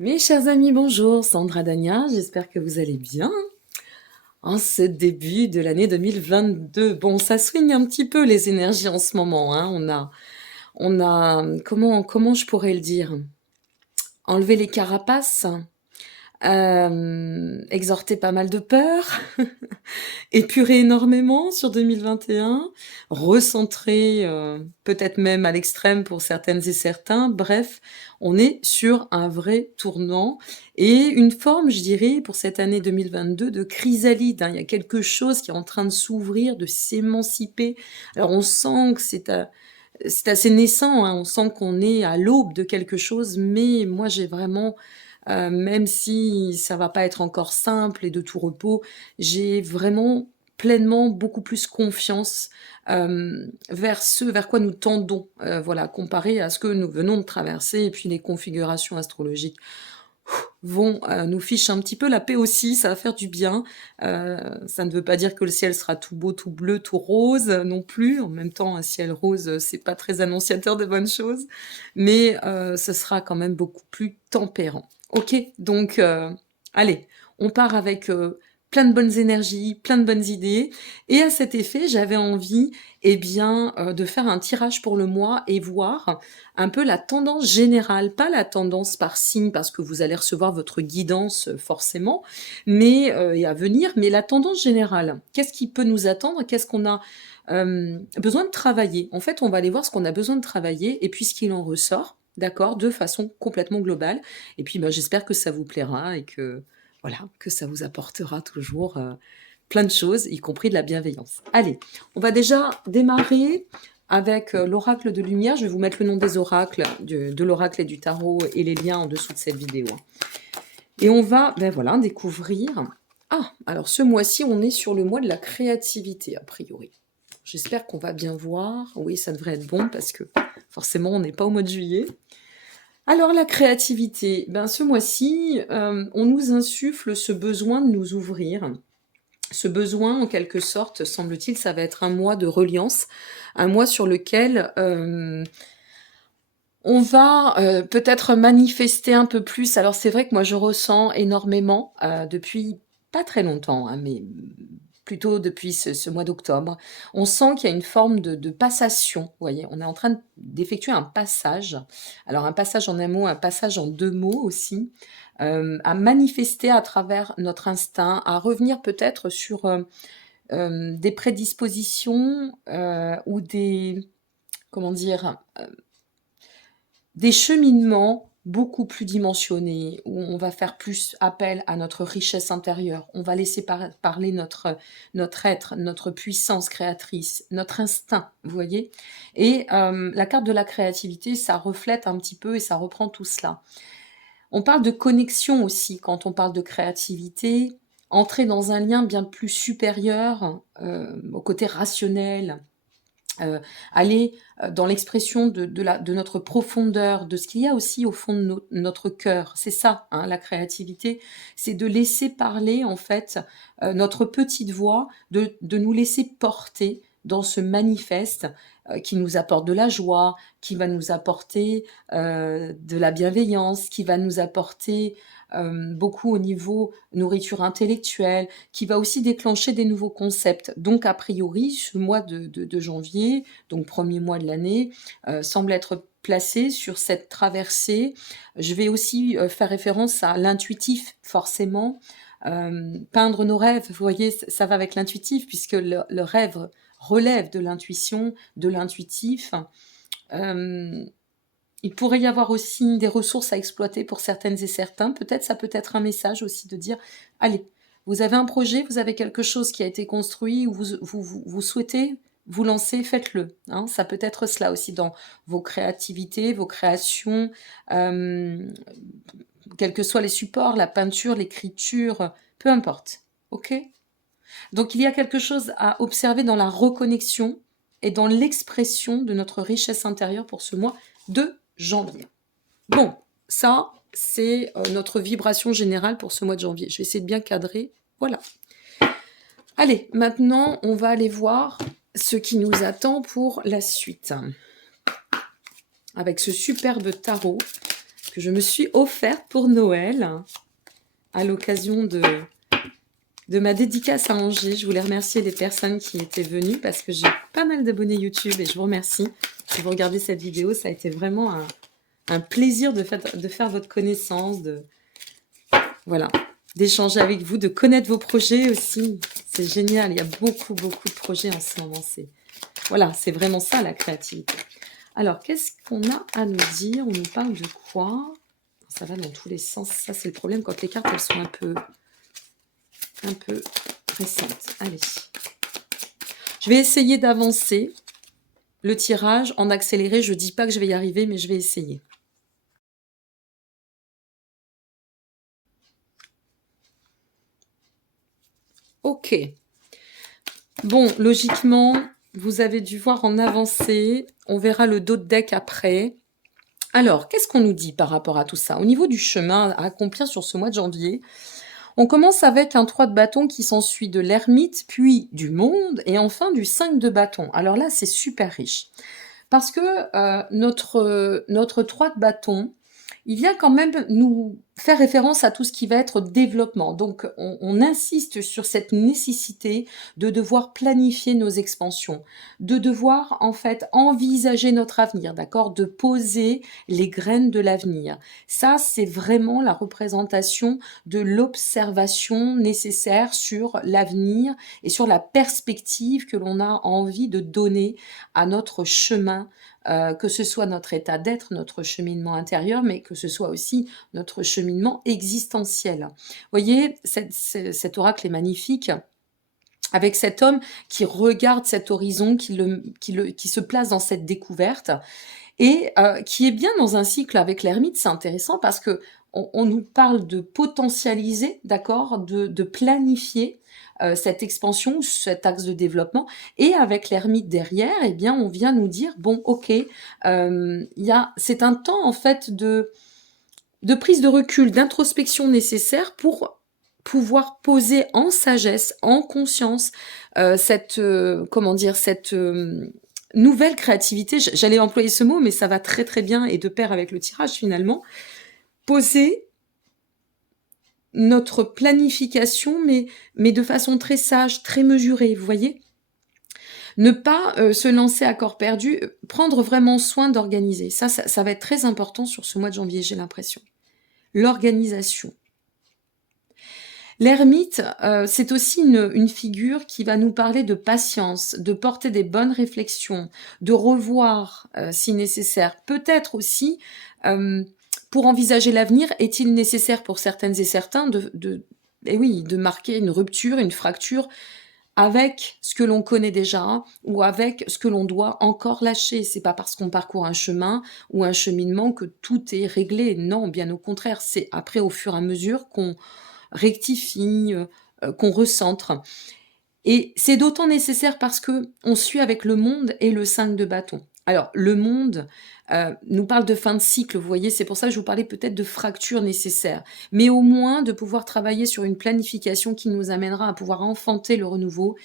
Mes chers amis, bonjour, Sandra Dagna, j'espère que vous allez bien en ce début de l'année 2022. Bon, ça swing un petit peu les énergies en ce moment, hein. Comment je pourrais le dire? Enlever les carapaces, exhorter pas mal de peur, épurer énormément sur 2021, recentrer peut-être même à l'extrême pour certaines et certains. Bref, on est sur un vrai tournant et une forme, je dirais, pour cette année 2022 de chrysalide, hein. Il y a quelque chose qui est en train de s'ouvrir, de s'émanciper. Alors on sent que c'est assez naissant, hein. On sent qu'on est à l'aube de quelque chose, mais moi j'ai vraiment même si ça va pas être encore simple et de tout repos, j'ai vraiment pleinement beaucoup plus confiance vers ce vers quoi nous tendons, voilà, comparé à ce que nous venons de traverser. Et puis les configurations astrologiques vont nous ficher un petit peu la paix aussi, ça va faire du bien. Ça ne veut pas dire que le ciel sera tout beau, tout bleu, tout rose non plus. En même temps, un ciel rose, c'est pas très annonciateur de bonnes choses, mais ce sera quand même beaucoup plus tempérant. Ok, donc allez, on part avec plein de bonnes énergies, plein de bonnes idées. Et à cet effet, j'avais envie, eh bien, de faire un tirage pour le mois et voir un peu la tendance générale, pas la tendance par signe, parce que vous allez recevoir votre guidance forcément, mais et à venir, mais la tendance générale. Qu'est-ce qui peut nous attendre? Qu'est-ce qu'on a besoin de travailler? En fait, on va aller voir ce qu'on a besoin de travailler et puis ce qu'il en ressort. D'accord, de façon complètement globale. Et puis, ben, j'espère que ça vous plaira et que voilà, que ça vous apportera toujours plein de choses, y compris de la bienveillance. Allez, on va déjà démarrer avec l'oracle de lumière. Je vais vous mettre le nom des oracles, de l'oracle et du tarot et les liens en dessous de cette vidéo, hein. Et on va, ben voilà, découvrir. Ah, alors ce mois-ci, on est sur le mois de la créativité, a priori. J'espère qu'on va bien voir. Oui, ça devrait être bon parce que forcément, on n'est pas au mois de juillet. Alors la créativité, ben ce mois-ci, on nous insuffle ce besoin de nous ouvrir. Ce besoin, en quelque sorte, semble-t-il, ça va être un mois de reliance, un mois sur lequel on va peut-être manifester un peu plus. Alors c'est vrai que moi je ressens énormément depuis pas très longtemps, hein, mais plutôt depuis ce mois d'octobre. On sent qu'il y a une forme de passation, vous voyez. On est en train d'effectuer un passage. Alors un passage en un mot, un passage en deux mots aussi, à manifester à travers notre instinct, à revenir peut-être sur des prédispositions ou des, comment dire, des cheminements beaucoup plus dimensionnés, où on va faire plus appel à notre richesse intérieure, on va laisser parler notre être, notre puissance créatrice, notre instinct, vous voyez. Et la carte de la créativité, ça reflète un petit peu et ça reprend tout cela. On parle de connexion aussi quand on parle de créativité, entrer dans un lien bien plus supérieur au côté rationnel, aller dans l'expression de notre profondeur, de ce qu'il y a aussi au fond de notre cœur. C'est ça, hein, la créativité, c'est de laisser parler en fait notre petite voix, de nous laisser porter dans ce manifeste qui nous apporte de la joie, qui va nous apporter de la bienveillance, qui va nous apporter beaucoup au niveau nourriture intellectuelle, qui va aussi déclencher des nouveaux concepts. Donc, a priori, ce mois de janvier, donc premier mois de l'année, semble être placé sur cette traversée. Je vais aussi faire référence à l'intuitif, forcément. Peindre nos rêves, vous voyez, ça va avec l'intuitif, puisque le rêve relève de l'intuition, de l'intuitif. Il pourrait y avoir aussi des ressources à exploiter pour certaines et certains. Peut-être ça peut être un message aussi de dire, allez, vous avez un projet, vous avez quelque chose qui a été construit, ou vous souhaitez vous lancer, faites-le, hein. Ça peut être cela aussi dans vos créativités, vos créations, quels que soient les supports, la peinture, l'écriture, peu importe. Ok? Donc il y a quelque chose à observer dans la reconnexion et dans l'expression de notre richesse intérieure pour ce mois de janvier. Bon, ça, c'est notre vibration générale pour ce mois de janvier. Je vais essayer de bien cadrer. Voilà. Allez, maintenant, on va aller voir ce qui nous attend pour la suite. Avec ce superbe tarot que je me suis offerte pour Noël à l'occasion de ma dédicace à Angers. Je voulais remercier les personnes qui étaient venues parce que j'ai pas mal d'abonnés YouTube et je vous remercie. Si vous regardez cette vidéo, ça a été vraiment un plaisir de faire votre connaissance, voilà, d'échanger avec vous, de connaître vos projets aussi. C'est génial, il y a beaucoup, beaucoup de projets en ce moment. Voilà, c'est vraiment ça la créativité. Alors, qu'est-ce qu'on a à nous dire? On nous parle de quoi? Ça va dans tous les sens. Ça, c'est le problème quand les cartes, elles sont un peu récentes. Allez. Je vais essayer d'avancer le tirage en accéléré. Je ne dis pas que je vais y arriver, mais je vais essayer. Ok. Bon, logiquement, vous avez dû voir en avancée. On verra le dos de deck après. Alors, qu'est-ce qu'on nous dit par rapport à tout ça? Au niveau du chemin à accomplir sur ce mois de janvier, on commence avec un 3 de bâton qui s'ensuit de l'ermite, puis du monde, et enfin du 5 de bâton. Alors là, c'est super riche. Parce que notre 3 de bâton, il vient quand même nous faire référence à tout ce qui va être développement. Donc, on insiste sur cette nécessité de devoir planifier nos expansions, de devoir en fait envisager notre avenir, d'accord, de poser les graines de l'avenir. Ça, c'est vraiment la représentation de l'observation nécessaire sur l'avenir et sur la perspective que l'on a envie de donner à notre chemin, que ce soit notre état d'être, notre cheminement intérieur, mais que ce soit aussi notre cheminement existentiel. Vous voyez, cet oracle est magnifique, avec cet homme qui regarde cet horizon, qui se place dans cette découverte, et qui est bien dans un cycle avec l'ermite. C'est intéressant parce que on nous parle de potentialiser, d'accord, de planifier cette expansion, cet axe de développement, et avec l'ermite derrière, eh bien, on vient nous dire, bon, ok, c'est un temps, en fait, de prise de recul, d'introspection nécessaire pour pouvoir poser en sagesse, en conscience, cette nouvelle créativité. J'allais employer ce mot, mais ça va très très bien et de pair avec le tirage finalement. Poser notre planification, mais de façon très sage, très mesurée, vous voyez. Ne pas se lancer à corps perdu, prendre vraiment soin d'organiser. Ça va être très important sur ce mois de janvier, j'ai l'impression. L'organisation. L'ermite, c'est aussi une figure qui va nous parler de patience, de porter des bonnes réflexions, de revoir si nécessaire. Peut-être aussi, pour envisager l'avenir, est-il nécessaire pour certaines et certains de marquer une rupture, une fracture avec ce que l'on connaît déjà ou avec ce que l'on doit encore lâcher. C'est pas parce qu'on parcourt un chemin ou un cheminement que tout est réglé. Non, bien au contraire, c'est après au fur et à mesure qu'on rectifie, qu'on recentre. Et c'est d'autant nécessaire parce que on suit avec le monde et le 5 de bâton. Alors, le monde nous parle de fin de cycle, vous voyez, c'est pour ça que je vous parlais peut-être de fracture nécessaire, mais au moins de pouvoir travailler sur une planification qui nous amènera à pouvoir enfanter le renouveau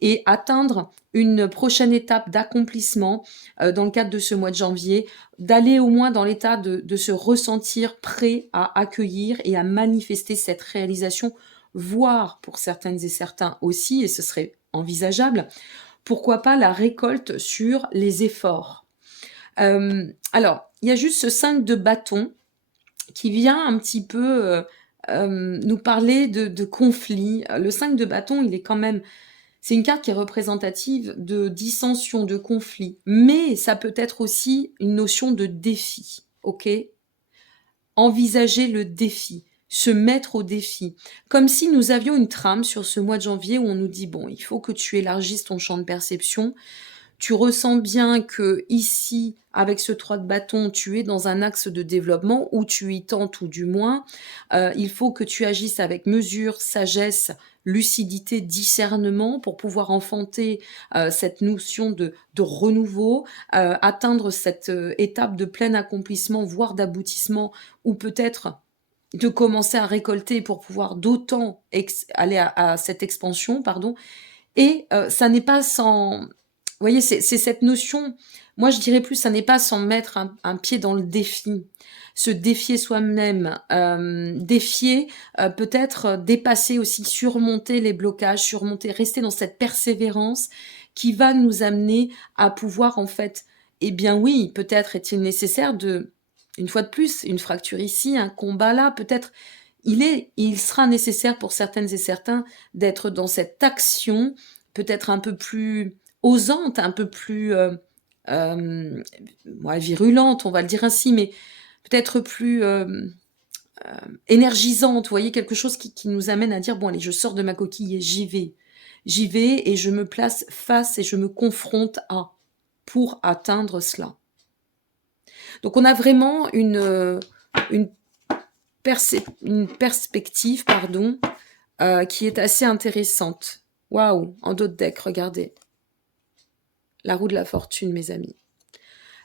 et atteindre une prochaine étape d'accomplissement dans le cadre de ce mois de janvier, d'aller au moins dans l'état de se ressentir prêt à accueillir et à manifester cette réalisation, voire pour certaines et certains aussi, et ce serait envisageable, pourquoi pas la récolte sur les efforts. Alors, il y a juste ce 5 de bâton qui vient un petit peu nous parler de conflit. Le 5 de bâton, il est quand même... C'est une carte qui est représentative de dissension, de conflit, mais ça peut être aussi une notion de défi, ok? Envisager le défi, se mettre au défi, comme si nous avions une trame sur ce mois de janvier où on nous dit, bon, il faut que tu élargisses ton champ de perception, tu ressens bien que ici, avec ce 3 de bâton, tu es dans un axe de développement où tu y tentes, ou du moins, il faut que tu agisses avec mesure, sagesse, lucidité, discernement pour pouvoir enfanter cette notion de renouveau, atteindre cette étape de plein accomplissement, voire d'aboutissement, ou peut-être de commencer à récolter pour pouvoir d'autant aller à cette expansion, pardon. Et ça n'est pas sans... Vous voyez, c'est cette notion, moi je dirais plus, ça n'est pas sans mettre un pied dans le défi. se défier soi-même, défier, peut-être dépasser aussi, surmonter les blocages, surmonter, rester dans cette persévérance qui va nous amener à pouvoir en fait, eh bien oui, peut-être est-il nécessaire de une fois de plus, une fracture ici, un combat là, peut-être il sera nécessaire pour certaines et certains d'être dans cette action, peut-être un peu plus osante, un peu plus, hem, ouais, virulente, on va le dire ainsi, mais peut-être plus, énergisante, vous voyez? Quelque chose qui nous amène à dire: «Bon allez, je sors de ma coquille et j'y vais. J'y vais et je me place face et je me confronte à» pour atteindre cela. Donc on a vraiment une une perspective, pardon, qui est assez intéressante. Waouh! En dos de deck, regardez. La roue de la fortune, mes amis.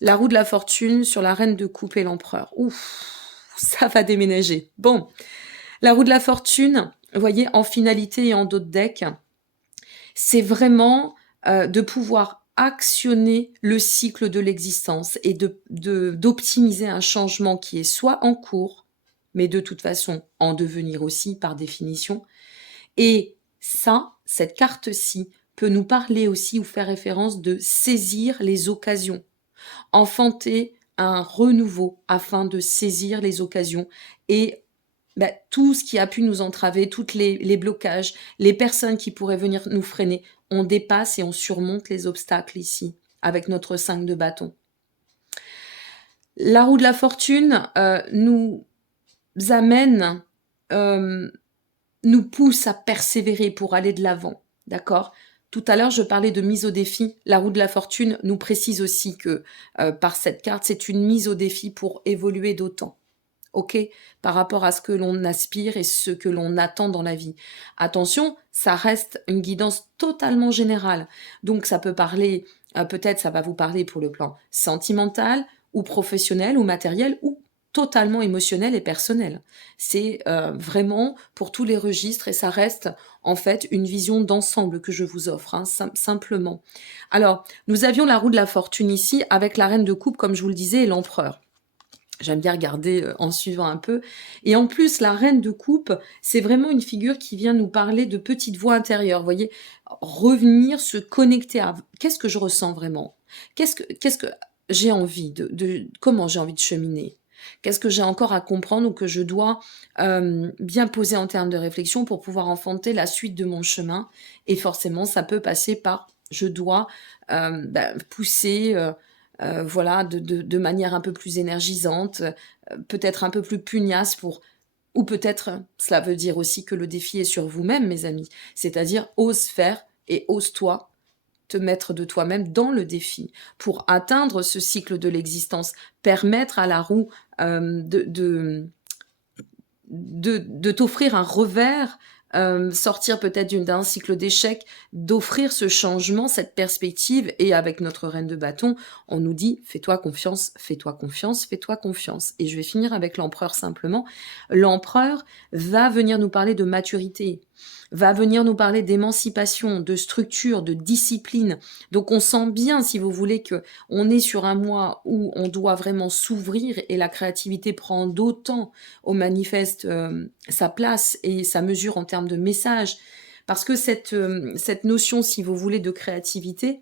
La roue de la fortune sur la reine de coupe et l'empereur. Ouf! Ça va déménager. Bon, la roue de la fortune, vous voyez, en finalité et en dos de deck, c'est vraiment, de pouvoir actionner le cycle de l'existence et d'optimiser un changement qui est soit en cours, mais de toute façon en devenir aussi par définition. Et ça, cette carte-ci peut nous parler aussi ou faire référence de saisir les occasions, enfanter un renouveau afin de saisir les occasions et tout ce qui a pu nous entraver, toutes les blocages, les personnes qui pourraient venir nous freiner, on dépasse et on surmonte les obstacles ici, avec notre 5 de bâton. La roue de la fortune nous amène, nous pousse à persévérer pour aller de l'avant, d'accord? Tout à l'heure, je parlais de mise au défi. La roue de la fortune nous précise aussi que par cette carte, c'est une mise au défi pour évoluer d'autant. OK, par rapport à ce que l'on aspire et ce que l'on attend dans la vie. Attention, ça reste une guidance totalement générale. Donc ça peut parler, peut-être ça va vous parler pour le plan sentimental ou professionnel ou matériel ou totalement émotionnel et personnel. C'est vraiment pour tous les registres et ça reste en fait une vision d'ensemble que je vous offre, hein, simplement. Alors, nous avions la roue de la fortune ici avec la reine de coupe, comme je vous le disais, et l'empereur. J'aime bien regarder, en suivant un peu et en plus la reine de coupe, c'est vraiment une figure qui vient nous parler de petites voix intérieures, vous voyez? Revenir, se connecter à qu'est-ce que je ressens vraiment? Qu'est-ce que j'ai envie de comment j'ai envie de cheminer? Qu'est-ce que j'ai encore à comprendre ou que je dois, bien poser en termes de réflexion pour pouvoir enfanter la suite de mon chemin? Et forcément, ça peut passer par je dois, pousser, voilà, de manière un peu plus énergisante, peut-être un peu plus pugnace pour ou peut-être cela veut dire aussi que le défi est sur vous-même, mes amis. C'est-à-dire ose faire et ose-toi te mettre de toi-même dans le défi pour atteindre ce cycle de l'existence, permettre à la roue, de t'offrir un revers, sortir peut-être d'un cycle d'échecs, d'offrir ce changement, cette perspective et avec notre reine de bâton, on nous dit: «Fais-toi confiance, fais-toi confiance, fais-toi confiance» et je vais finir avec l'empereur simplement. L'empereur va venir nous parler de maturité, va venir nous parler d'émancipation, de structure, de discipline. Donc on sent bien, si vous voulez, que on est sur un mois où on doit vraiment s'ouvrir et la créativité prend d'autant au manifeste, sa place et sa mesure en termes de message. Parce que cette notion, si vous voulez, de créativité,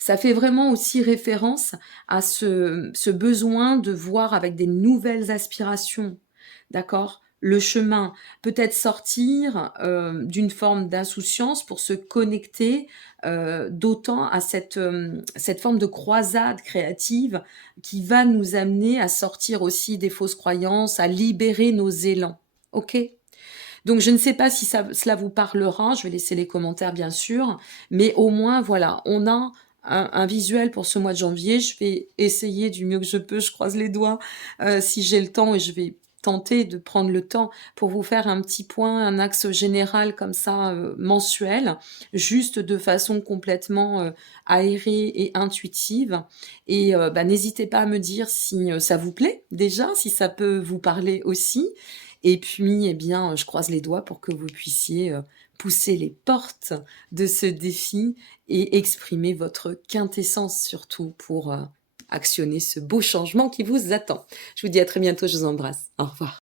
ça fait vraiment aussi référence à ce besoin de voir avec des nouvelles aspirations, d'accord? Le chemin, peut-être sortir, d'une forme d'insouciance pour se connecter, d'autant à cette forme de croisade créative qui va nous amener à sortir aussi des fausses croyances, à libérer nos élans. OK? Donc je ne sais pas si cela vous parlera, je vais laisser les commentaires bien sûr, mais au moins voilà, on a un visuel pour ce mois de janvier. Je vais essayer du mieux que je peux, je croise les doigts, si j'ai le temps et je vais tenter de prendre le temps pour vous faire un petit point, un axe général comme ça, mensuel, juste de façon complètement, aérée et intuitive et n'hésitez pas à me dire si, ça vous plaît déjà, si ça peut vous parler aussi et puis, eh bien, je croise les doigts pour que vous puissiez, pousser les portes de ce défi et exprimer votre quintessence surtout pour, actionner ce beau changement qui vous attend. Je vous dis à très bientôt, je vous embrasse. Au revoir.